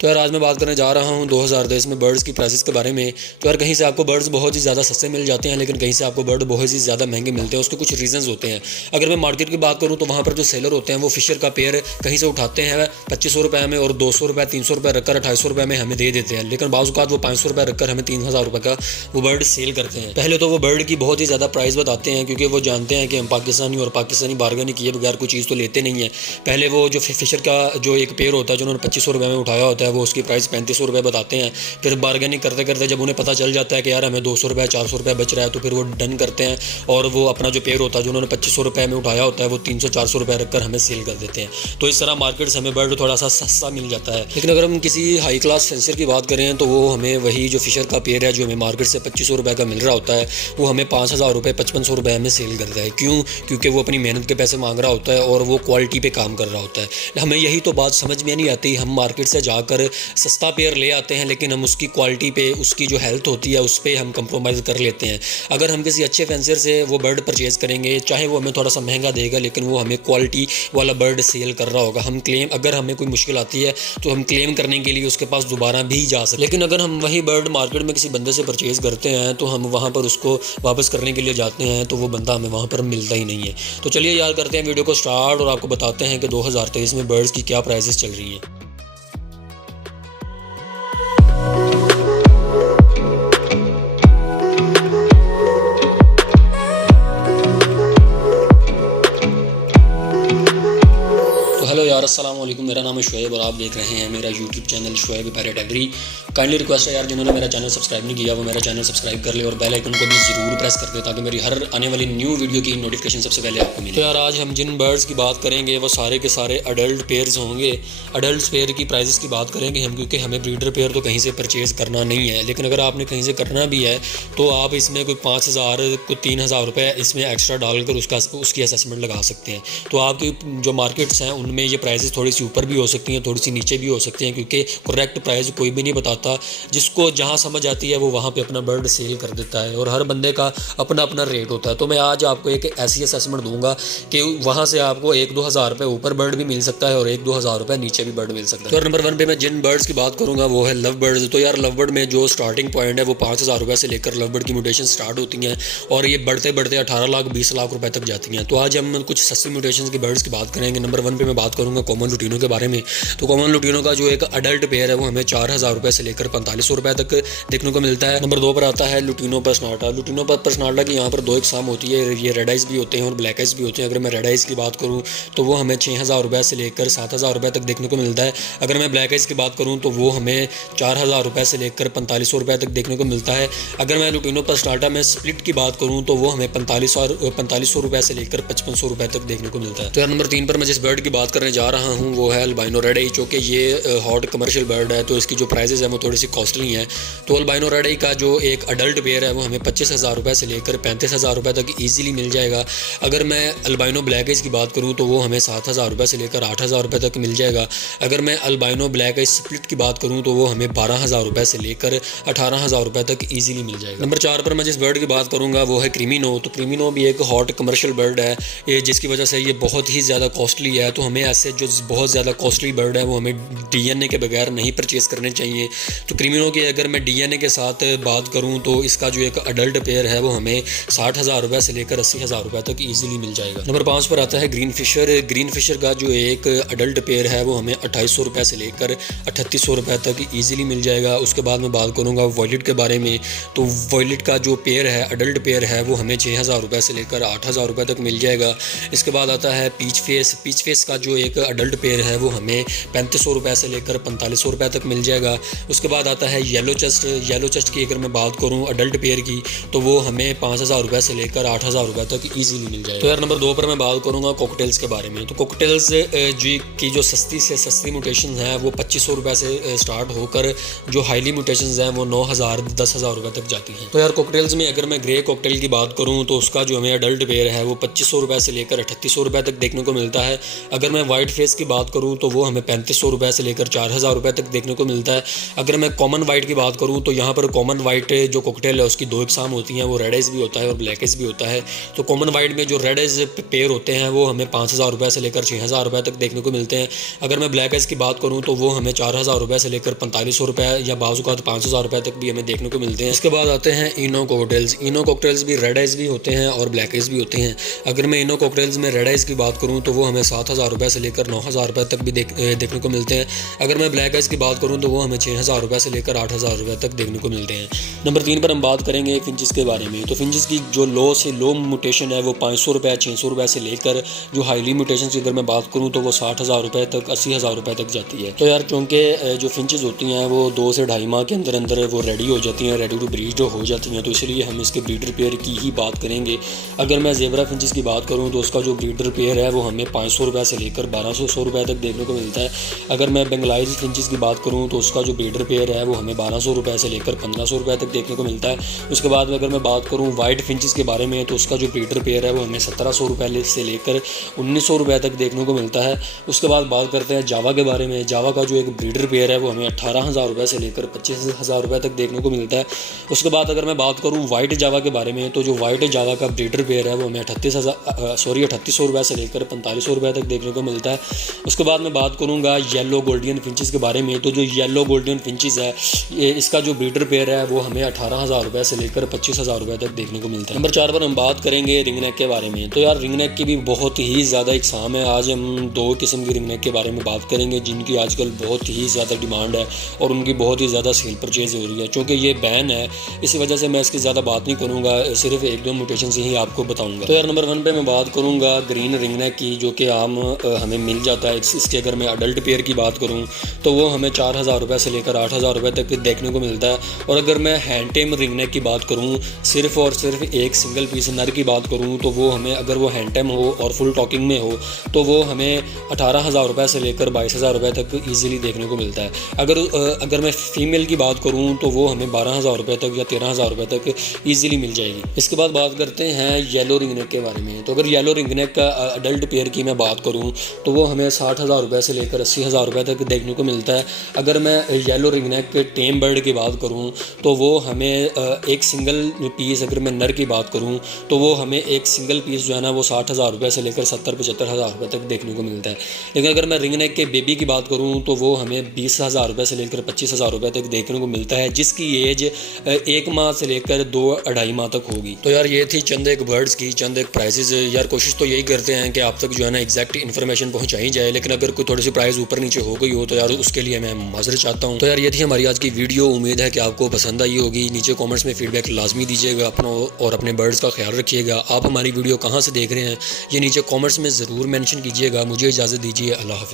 तो यार आज मैं बात करने जा रहा हूँ 2023 में बर्ड्स की प्राइसेस के बारे में। तो यार कहीं से आपको बर्ड्स बहुत ही ज़्यादा सस्ते मिल जाते हैं, लेकिन कहीं से आपको बर्ड बहुत ही ज़्यादा महंगे मिलते हैं। उसके कुछ रीजंस होते हैं। अगर मैं मार्केट की बात करूँ तो वहाँ पर जो सेलर होते हैं वो फिशर का पेयर कहीं से उठाते हैं 2500 रुपये में और 200 रुपये 300 रुपये रखकर 2800 रुपये में हमें दे देते हैं, लेकिन बाज़ वो 500 रुपये रखकर हमें 3000 रुपये का वो बर्ड सेल करते हैं। पहले तो वो बर्ड की बहुत ही ज़्यादा प्राइस बताते हैं, क्योंकि वो जानते हैं कि हम पाकिस्तानी और पाकिस्तानी बार्गेनिंग किए बगैर कोई चीज़ तो लेते नहीं है। पहले वो जो फिशर का जो एक पेयर होता है जिन्होंने 2500 रुपये में उठाया होता है वो उसकी प्राइस 3500 रुपये बताते हैं। फिर बार्गेनिंग करते करते जब उन्हें पता चल जाता है कि यार हमें 200 रुपये 400 रुपये बच रहा है, तो फिर वो डन करते हैं और वो अपना जो पेयर होता है जो उन्होंने 2500 रुपये में उठाया होता है वो 300 400 रुपये रखकर हमें सेल कर देते हैं। तो इस तरह मार्केट से हमें बर्ड थोड़ा सा सस्ता मिल जाता है। लेकिन अगर हम किसी हाई क्लास फेंसर की बात करें तो वो हमें वही जो फिशर का पेयर है जो हमें मार्केट से 2500 रुपये का मिल रहा होता है वो हमें 5000 रुपये 5500 रुपये में सेल करता है। क्यों? क्योंकि वो अपनी मेहनत के पैसे मांग रहा होता है और वो क्वालिटी पे काम कर रहा होता है। हमें यही तो बात समझ में नहीं आती। हम मार्केट से जाकर सस्ता पेयर ले आते हैं, लेकिन हम उसकी क्वालिटी पे, उसकी जो हेल्थ होती है उस पर हम कंप्रोमाइज़ कर लेते हैं। अगर हम किसी अच्छे फेंसर से वो बर्ड परचेज़ करेंगे, चाहे वो हमें थोड़ा सा महंगा देगा, लेकिन वो हमें क्वालिटी वाला बर्ड सेल कर रहा होगा। हम क्लेम, अगर हमें कोई मुश्किल आती है तो हम क्लेम करने के लिए उसके पास दोबारा भी जा सकते हैं। लेकिन अगर हम वही बर्ड मार्केट में किसी बंदे से परचेज़ करते हैं तो हम वहाँ पर उसको वापस करने के लिए जाते हैं तो वो बंदा हमें वहाँ पर मिलता ही नहीं है। तो चलिए याद करते हैं वीडियो को स्टार्ट और आपको बताते हैं कि 2023 में बर्ड्स की क्या प्राइसेस चल रही हैं। हेलो यार, अस्सलाम वालेकुम। मेरा नाम है शुएब और आप देख रहे हैं मेरा यूट्यूब चैनल शुएब पैरेट एग्री। काइंडली रिक्वेस्ट है यार, जिन्होंने मेरा चैनल सब्सक्राइब नहीं किया वो मेरा चैनल सब्सक्राइब कर ले और बेल आइकन को भी ज़रूर प्रेस कर दे ताकि मेरी हर आने वाली न्यू वीडियो की नोटिफिकेशन सबसे पहले आपको मिले। तो यार आज हम जिन बर्ड्स की बात करेंगे वो सारे के सारे अडल्ट पेयर्स होंगे। अडल्ट पेयर की प्राइसेस की बात करेंगे हम, क्योंकि हमें ब्रीडर पेयर तो कहीं से परचेज़ करना नहीं है। लेकिन अगर आपने कहीं से करना भी है तो आप इसमें कोई 5000 कोई 3000 रुपये इसमें एक्स्ट्रा डालकर उसकी असेसमेंट लगा सकते हैं। तो आपकी जो मार्केट्स हैं उनमें ये प्राइसेस थोड़ी सी ऊपर भी हो सकती हैं, थोड़ी सी नीचे भी हो सकती हैं, क्योंकि करेक्ट प्राइस कोई भी नहीं बताता। जिसको जहां समझ आती है वो वहां पे अपना बर्ड सेल कर देता है और हर बंदे का अपना अपना रेट होता है। तो मैं आज आपको एक ऐसी असेसमेंट दूंगा कि वहां से आपको 1-2 हज़ार रुपये ऊपर बर्ड भी मिल सकता है और 1-2 हज़ार रुपये नीचे भी बर्ड मिल सकता है। तो नंबर 1 पे मैं जिन बर्ड्स की बात करूँगा वो है लव बर्ड्स। तो यार लव बर्ड में जो स्टार्टिंग पॉइंट है वो 5000 रुपये से लेकर लव बर्ड की म्यूटेशन स्टार्ट होती हैं और ये बढ़ते बढ़ते 18 लाख 20 लाख रुपये तक जाती हैं। तो आज हम कुछ सस्ती म्यूटेशन की बर्ड्स की बात करेंगे। नंबर 1 पे मैं बात करूँगा कॉमन लुटीनो के बारे में। तो कॉमन लुटीनो का जो एक अडल्ट पेयर है वो हमें 4000 रुपये से लेकर 4500 रुपये तक देखने को मिलता है। नंबर 2 पर आता है लुटीनो पर्सनाटा। लुटीनो पर्सनाटा की यहाँ पर 2 इकसाम होती है, ये रेड आइज भी होते हैं और ब्लैक आइज भी होते हैं। अगर मैं रेड आइज की बात करूँ तो वो हमें 6000 रुपये से लेकर 7000 रुपये तक देखने को मिलता है। अगर मैं ब्लैक आइज की बात करूँ तो वो हमें 4000 रुपये से लेकर 4500 रुपये तक देखने को मिलता है। अगर मैं लुटीनो पर्सनाटा में स्प्लिट की बात करूँ तो वो हमें 4500 रुपये से लेकर 5500 रुपये तक देखने को मिलता है। तो यार नंबर 3 पर मैं जिस बर्ड की बात करने जा रहा हूँ वो है अल्बाइनो रेड आई, जो कि ये हॉट कमर्शियल बर्ड है। तो इसकी जो प्राइसेस है वो थोड़ी सी कॉस्टली हैं। तो अल्बाइनो रेड आई का जो एक अडल्ट पेयर है वो हमें 25,000 रुपये से लेकर 35,000 रुपये तक ईजिली मिल जाएगा। अगर मैं अल्बाइनो ब्लैक आइज की बात करूँ तो वो हमें 7,000 रुपये से लेकर 8,000 रुपये तक मिल जाएगा। अगर मैं अल्बाइनो ब्लैक आइज स्प्लिट की बात करूँ तो वो हमें 12,000 रुपये से लेकर 18,000 रुपये तक ईजिली मिल जाएगा। नंबर 4 पर मैं जिस बर्ड की बात करूँगा वो है क्रीमिनो। तो क्रीमिनो भी एक हॉट कमर्शियल बर्ड है, ये जिसकी वजह से ये बहुत ही ज़्यादा कॉस्टली है। तो हमें ऐसे जो बहुत ज़्यादा कॉस्टली बर्ड है वो हमें डीएनए के बगैर नहीं परचेज़ करने चाहिए। तो क्रीमिनो की अगर मैं डीएनए के साथ बात करूं तो इसका जो एक अडल्ट पेयर है वो हमें 60,000 रुपये से लेकर 80,000 रुपये तक ईजिली मिल जाएगा। नंबर 5 पर आता है ग्रीन फिशर। ग्रीन फिशर का जो एक अडल्ट पेयर है वो हमें 2800 रुपये से लेकर 3800 रुपये तक ईजिली मिल जाएगा। उसके बाद मैं बात करूँगा वॉयलेट के बारे में। तो वॉयलेट का जो पेयर है, अडल्ट पेयर है, वो हमें 6000 रुपये से लेकर 8000 रुपये तक मिल जाएगा। इसके बाद आता है पीच फेस। पीच फेस का जो एक अडल्ट पेयर है वो हमें 3500 रुपये से लेकर 4500 रुपये तक मिल जाएगा। उसके बाद आता है येलो चेस्ट। येलो चेस्ट की अगर मैं बात करूं अडल्ट पेयर की तो वो हमें 5000 रुपये से लेकर 8000 रुपये तक ईजिली मिल जाएगा। तो यार नंबर 2 पर मैं बात करूंगा कॉकटेल्स के बारे में। तो कॉकटेल्स जी की जो सस्ती से सस्ती म्यूटेशन है वो 2500 रुपये से स्टार्ट होकर जो हाईली म्यूटेशन हैं वो 9000 10,000 रुपये तक जाती हैं। तो यार कॉकटेल्स में अगर मैं ग्रे कॉकटेल की बात करूँ तो उसका जो हमें अडल्ट पेयर है वो 2500 रुपये से लेकर 3800 रुपये तक देखने को मिलता है। अगर मैं वाइट फेस की बात करूँ तो वो हमें 3500 रुपये से लेकर 4000 रुपये तक देखने को मिलता है। अगर मैं कॉमन वाइट की बात करूँ तो यहाँ पर कॉमन वाइट जो कॉकटेल है उसकी 2 इकसाम होती हैं, वो रेड आइज भी होता है और ब्लैक आइज भी होता है। तो कॉमन वाइट में जो रेड आइज पेयर होते हैं वो हमें 5000 रुपये से लेकर 6000 रुपये तक देखने को मिलते हैं। अगर मैं ब्लैक आइज की बात करूँ तो वो हमें 4000 रुपये से लेकर 4500 रुपये या बाज़ औक़ात 5000 रुपये तक भी हमें देखने को मिलते हैं। इसके बाद आते हैं इनो कॉकटेल्स। इनो कॉकटेल्स भी रेड आइज भी होते हैं और ब्लैक आइज भी होते हैं। अगर मैं इनो कॉकटेल्स में रेड आइज की बात करूँ तो वो हमें 7000 रुपये से लेकर 9000 रुपये तक भी देखने को मिलते हैं। अगर मैं ब्लैक आइज की बात करूँ तो वो हमें 6000 रुपये से लेकर 8000 रुपये तक देखने को मिलते हैं। नंबर 3 पर हम बात करेंगे फिंचेस के बारे में। तो फिंचेस की जो लो से लो म्यूटेशन है वो 500 रुपये 600 रुपये से लेकर जो हाईली म्यूटेशन की अगर मैं बात करूँ तो वो 60,000 रुपये तक 80,000 रुपये तक जाती है। तो यार चूँकि जो फिंचेस होती हैं वो 2 से 2.5 माह के अंदर अंदर वो रेडी हो जाती हैं, रेडी टू ब्रीड हो जाती हैं, तो इसलिए हम इसके ब्रीडर पेयर की ही बात करेंगे। अगर मैं ज़ेबरा फिंचेस की बात करूँ तो उसका जो ब्रीडर पेयर है वो हमें 500 रुपये से लेकर 1200 रुपये तक देखने को मिलता है। अगर मैं बंगलाइज फिंचेस की बात करूँ तो उसका जो ब्रीडर पेयर है वो हमें 1200 रुपये से लेकर 1500 रुपये तक देखने को मिलता है। उसके बाद में अगर मैं बात करूँ वाइट फिंचेस के बारे में तो उसका जो ब्रीडर पेयर है वो हमें 1700 रुपये से लेकर 1900 रुपये तक देखने को मिलता है। उसके बाद बात करते हैं जावा के बारे में। जावा का जो एक ब्रीडर पेयर है वो हमें 18,000 रुपये से लेकर 25,000 रुपये तक देखने को मिलता है। उसके बाद अगर मैं बात करूँ वाइट जावा के बारे में तो जो वाइट जावा का ब्रीडर पेयर है वो हमें 3800 रुपये से लेकर 4500 रुपये तक देखने को मिलता है। उसके बाद मैं बात करूँगा येलो गोल्डियन फिंचेस के बारे में। तो जो येलो गोल्डियन फिंचेस है इसका जो ब्रीडर पेयर है वो हमें 18,000 रुपये से लेकर 25,000 रुपये तक देखने को मिलता है। नंबर 4 पर हम बात करेंगे रिंग नेक के बारे में। तो यार रिंग नेक की भी बहुत ही ज़्यादा इकसाम है। आज हम 2 किस्म की रिंग नेक के बारे में बात करेंगे जिनकी आजकल बहुत ही ज़्यादा डिमांड है और उनकी बहुत ही ज़्यादा सेल परचेज हो रही है। चूँकि ये बैन है इसी वजह से मैं इसकी ज़्यादा बात नहीं करूँगा, सिर्फ 1-2 म्यूटेशन से ही आपको बताऊँगा। तो यार नंबर 1 पे मैं बात करूँगा ग्रीन रिंग नेक की, जो कि आम हमें मिल जाता है। इसके अगर मैं अडल्ट पेयर की बात करूँ तो वो हमें 4000 रुपये से लेकर 8000 रुपये तक देखने को मिलता है। और अगर मैं हैंड टेम रिंग नेक की बात करूँ सिर्फ और सिर्फ एक सिंगल पीस नर की बात करूँ तो वो हमें अगर वो हैंड टेम हो और फुल टॉकिंग में हो तो वो हमें 18,000 रुपये से लेकर 22,000 रुपये तक ईजिली देखने को मिलता है। अगर मैं फीमेल की बात करूँ तो वो हमें 12,000 रुपये तक या 13,000 रुपये तक ईजिली मिल जाएगी। इसके बाद बात करते हैं येलो रिंग नेक के बारे में। तो अगर येलो रिंग नेक का अडल्ट पेयर की मैं बात करूँ तो वो हमें 60,000 रुपये से लेकर 80,000 रुपये तक देखने को मिलता है। अगर मैं येलो रिंग नेक के टेम बर्ड की बात करूँ तो वो हमें एक सिंगल पीस, अगर मैं नर की बात करूँ तो वो हमें एक सिंगल पीस जो है ना वो 60,000 रुपये से लेकर 70-75,000 रुपये तक देखने को मिलता है। लेकिन अगर मैं रिंग नेक के बेबी की बात करूँ तो वो हमें 20,000 रुपये से लेकर 25,000 रुपये तक देखने को मिलता है, जिसकी एज 1 माह से लेकर 2-2.5 माह तक होगी। तो यार ये थी चंद एक बर्ड्स की चंद एक प्राइसेस। यार कोशिश तो यही करते हैं कि आप तक जो है ना एग्जैक्ट इन्फॉर्मेशन पहुँचाई जाए, लेकिन अगर कोई थोड़ी सी प्राइस ऊपर नीचे हो गई हो तो यार उसके लिए मैं माजरत चाहता हूँ। तो यार ये थी हमारी आज की वीडियो। उम्मीद है कि आपको पसंद आई होगी। नीचे कमेंट्स में फीडबैक लाजमी दीजिएगा अपना और अपने बर्ड्स का ख्याल रखिएगा। आप हमारी वीडियो कहाँ से देख रहे हैं ये नीचे कमेंट्स में ज़रूर मेंशन कीजिएगा। मुझे इजाज़त दीजिए। अल्लाह हाफ़िज़।